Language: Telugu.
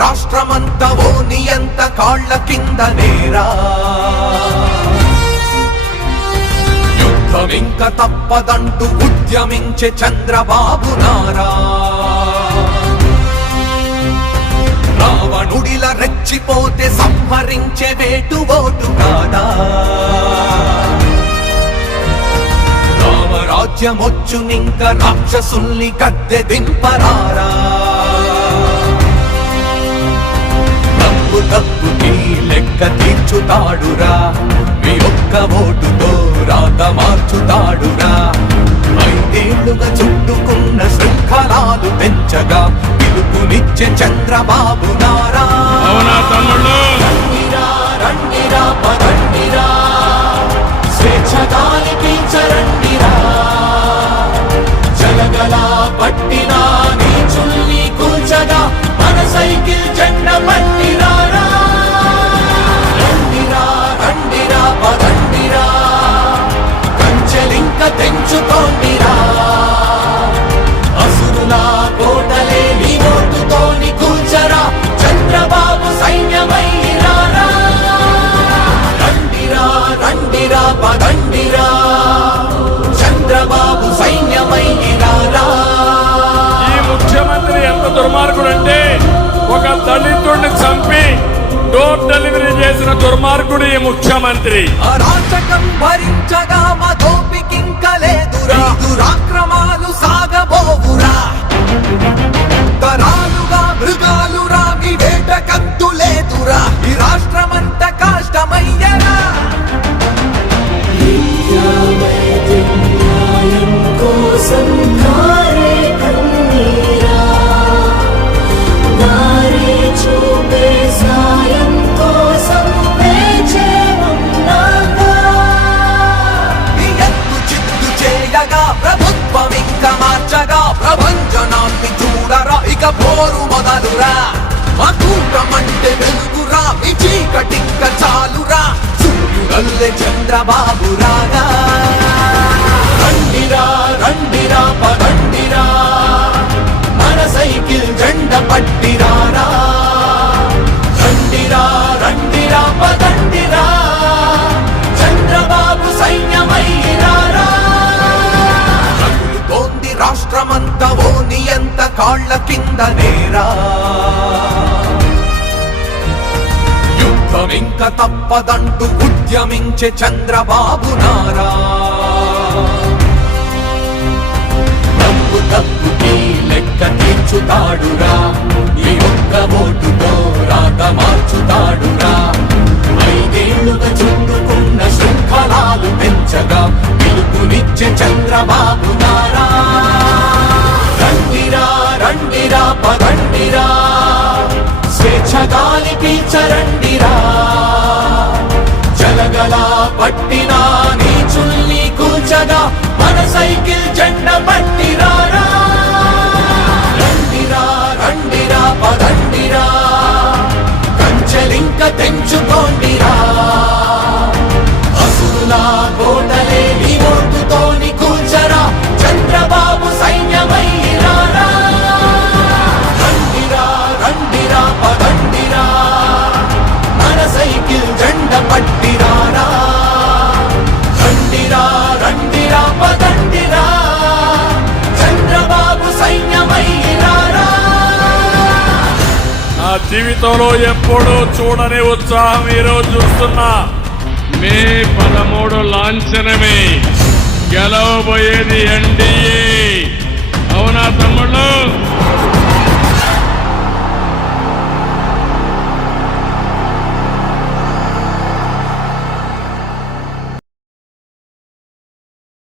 రాష్ట్రమంతా ఓ నియంత కాళ్ల కింద నేరా యుద్ధమింక తప్పదంటూ ఉద్యమించే చంద్రబాబు నారా రావణుడిల రెచ్చిపోతే సంహరించే వేటు ఓటు కాదా రామరాజ్యమొచ్చునింక రాక్షసుల్ని గద్దె దింపరారా తప్పుకి లెక్క తీర్చుతాడురా మీ ఒక్క ఓటుతో రాత మార్చుతాడురా 5 ఏళ్లుగా చుట్టుకున్న శృంఖలాలు పెంచగా పిలుపునిచ్చే చంద్రబాబు నారా రండిరా రండిరా పదండిరా స్వేచ్ఛ గాలి పీల్చరండిరా జలగలా పట్టినా నీ చుల్లి కూల్చగా మన సైకిల్ జెండ పట్టిరారా రండిరా రండిరా పదండిరా కంచెలింక తెంచుకోండిరా అసురులా కోటలే నీ ఓటుతోని కూల్చరా చంద్రబాబు సైన్యమైరారా రండిరా రండిరా పదండిరా చంద్రబాబు సైన్యమైరారా ఈ ముఖ్యమంత్రి ఎంత దుర్మార్గుడంటే ఒక దళితుడిని చంపి డోర్ డెలివరీ చేసిన దుర్మార్గుడు ఈ ముఖ్యమంత్రి అరాచకం భరించగా మా దోపికింక లేదురా దురాక్రమాలు సాగబోవురా తరాలుగా మృగాలురా మీ వేట కంతు లేదురా ఈ రాష్ట్రమంత కష్టమయ్యరా కోసం ప్రభుత్వం ఇంకా మార్చగా ప్రభంజనాన్ని చూడరా ఇక పోరు మొదలురా మా కూటమంటే వెలుగురా మీ చీకటింక చాలురా సూర్యుడల్లే చంద్రబాబు రాగా రండిరా రండిరా పదండిరా మన సైకిల్ జెండ పట్టిరారా రండిరా రండిరా పదండిరా చంద్రబాబు సైన్యమైరారా రాష్ట్రమంతా ఓ నియంత కాళ్ల కింద నేరా యుద్ధమింక తప్పదంటూ ఉద్యమించే చంద్రబాబు నారా తప్పుకి లెక్క తీర్చుతాడురా ఈ ఒక్క ఓటుతో రాత మార్చుతాడురా 5 ఏళ్లుగా చుట్టుకున్న శృంఖలాలు పెంచగా పిలుపునిచ్చే చంద్రబాబు నారా రండిరా రండిరా పదండిరా స్వేచ్ఛ గాలి పీల్చరండిరా జలగలా పట్టినా నీ చుల్లి కూల్చగా మన సైకిల్ జెండ పట్టిరారా రండిరా రండిరా పదండిరా కంచెలింక తెంచుకోండిరా అసురులా కోటలే నీ ఓటుతోని కూల్చరా చంద్రబాబు సైన్యమైరారా రండిరా రండిరా పదండిరా మన సైకిల్ జెండ పట్టిరారా రండిరా రండిరా పదండిరా చంద్రబాబు సైన్యమైరారా నా జీవితంలో ఎప్పుడూ చూడని ఉత్సాహం ఈరోజు చూస్తున్నా మే 13 లాంఛనమే గెలవబోయేది ఎన్డీఏ అవునా తమ్ముళ్ళు